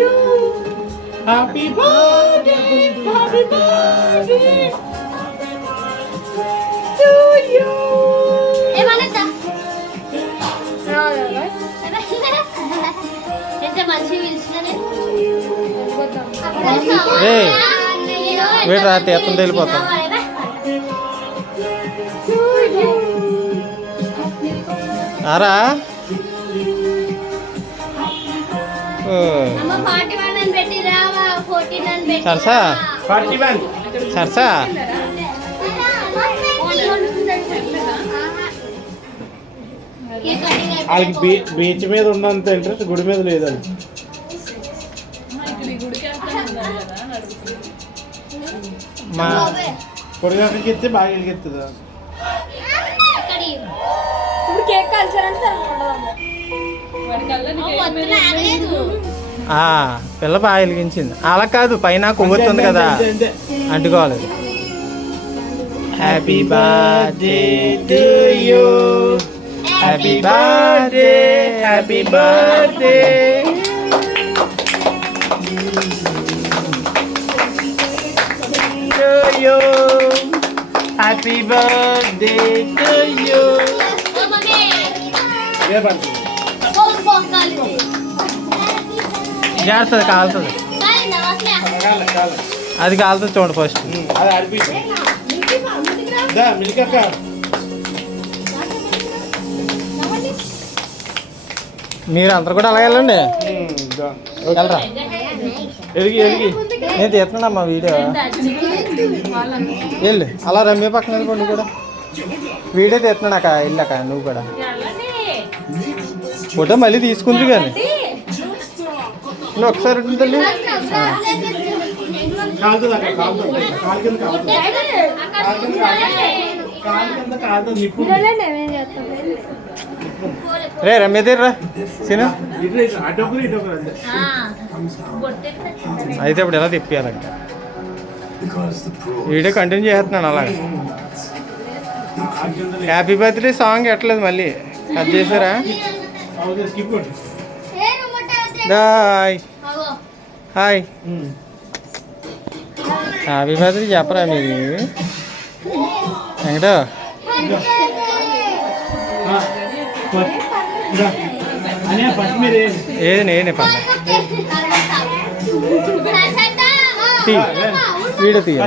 you. Happy birthday, happy birthday to you. వీడు రా తీర్థం వెళ్ళిపోతాం. ఆరా సరసా సరసా వాళ్ళకి బీచ్ మీద ఉన్నంత ఇంట్రెస్ట్ గుడి మీద లేదని. మా పొడిగాకి ఎత్తే బాగా ఎత్తుందా పిల్ల బాగా వెలిగించింది. అలా కాదు, పైన కొవ్వొత్తుంది కదా అంటుకోవాలి. Happy birthday to you, happy birthday, happy birthday. Happy birthday to you. జాగ్రత్త, కాలుతుంది. అది కాలుతుంది చూడండి ఫస్ట్. మీరు అందరు కూడా అలాగే వెళ్ళండి. వెళ్ళరా, నేను తీస్తున్నామ్మా వీడియో. వెళ్ళు, అలా రమ్య పక్కన వెళ్ళిపోండి కూడా వీడియో తీస్తున్నాక వెళ్ళాక నువ్వు కూడా ఫోటో మళ్ళీ తీసుకుంది కానీ నువ్వు ఒకసారి ఉంటుంది. రే రమ్య తీర్రా సీను. అయితే ఇప్పుడు ఎలా తిప్పాలంట వీడియో కంటిన్యూ చేస్తున్నాను అలా. హ్యాపీ బర్త్డే సాంగ్ ఎట్లేదు మళ్ళీ అది చేసారా? హాయ్ హాయ్, హ్యాపీ బర్త్డే చెప్పరా మీరు? వెంకట ఏది నేనే పద వీడియో తీయ.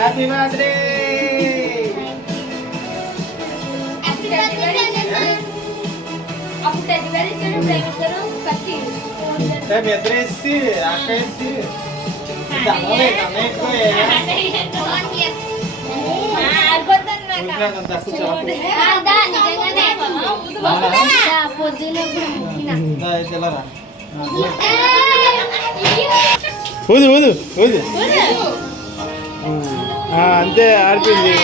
Happy birthday. ఎదురేసి అక్కేసి ఊదు ఊదు ఊదు. అంతే ఆడిపోయింది.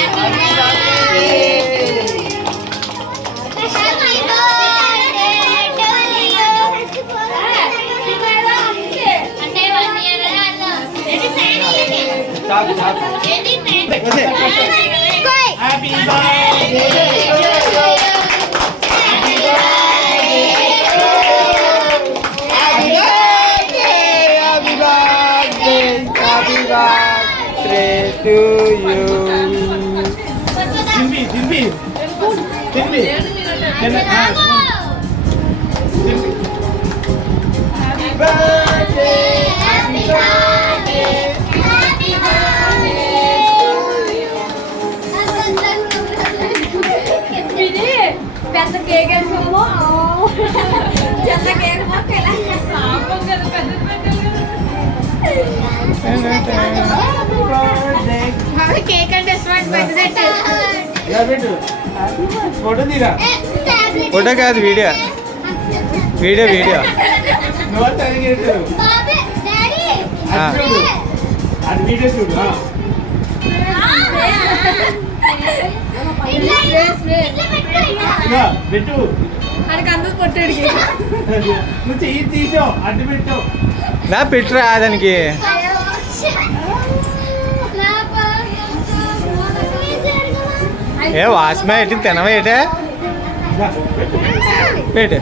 పెద్ద కేక్ వేసుకోమో చిన్న కేక్ మొక్క కేక్ అంటే ఫోటో కాదు వీడియో వీడియో వీడియో నోట్ అడిగేటు బాబే డాడీ అది చూడు అది వీడియో చూడు ఇట్లా పెట్టు అడికి అందరూ కొట్టాడికి నువ్వు చెయ్యి తీసావు అడ్డు పెట్టావు నా పెట్టురా దానికి ఏ వాసమే ఎట్టి తినవా ఏటే పెట్టు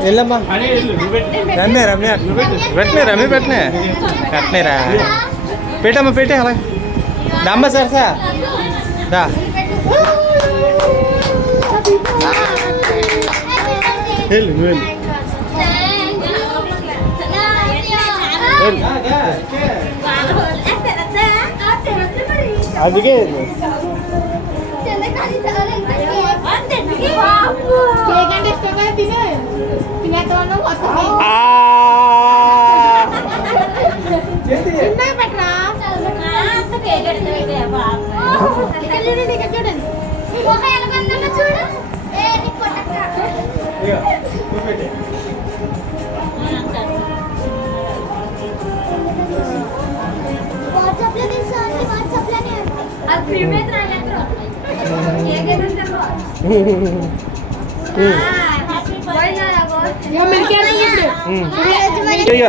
వెళ్ళమ్మా అనే వెళ్ళు నువ్వు పెట్టు రమ్య రమ్య పెట్టినే రమ్య పెట్టినే పెట్టినేరా పెట్టమ్మా పెట్టి అలా దమ్మ సరసా దా వెళ్ళు నువ్వు వెళ్ళు అందుకే చూడు వాట్సాప్లో తీసుకోండి వాట్సాప్లోనే అది ఫ్రీ మీద రాలేదు ఇక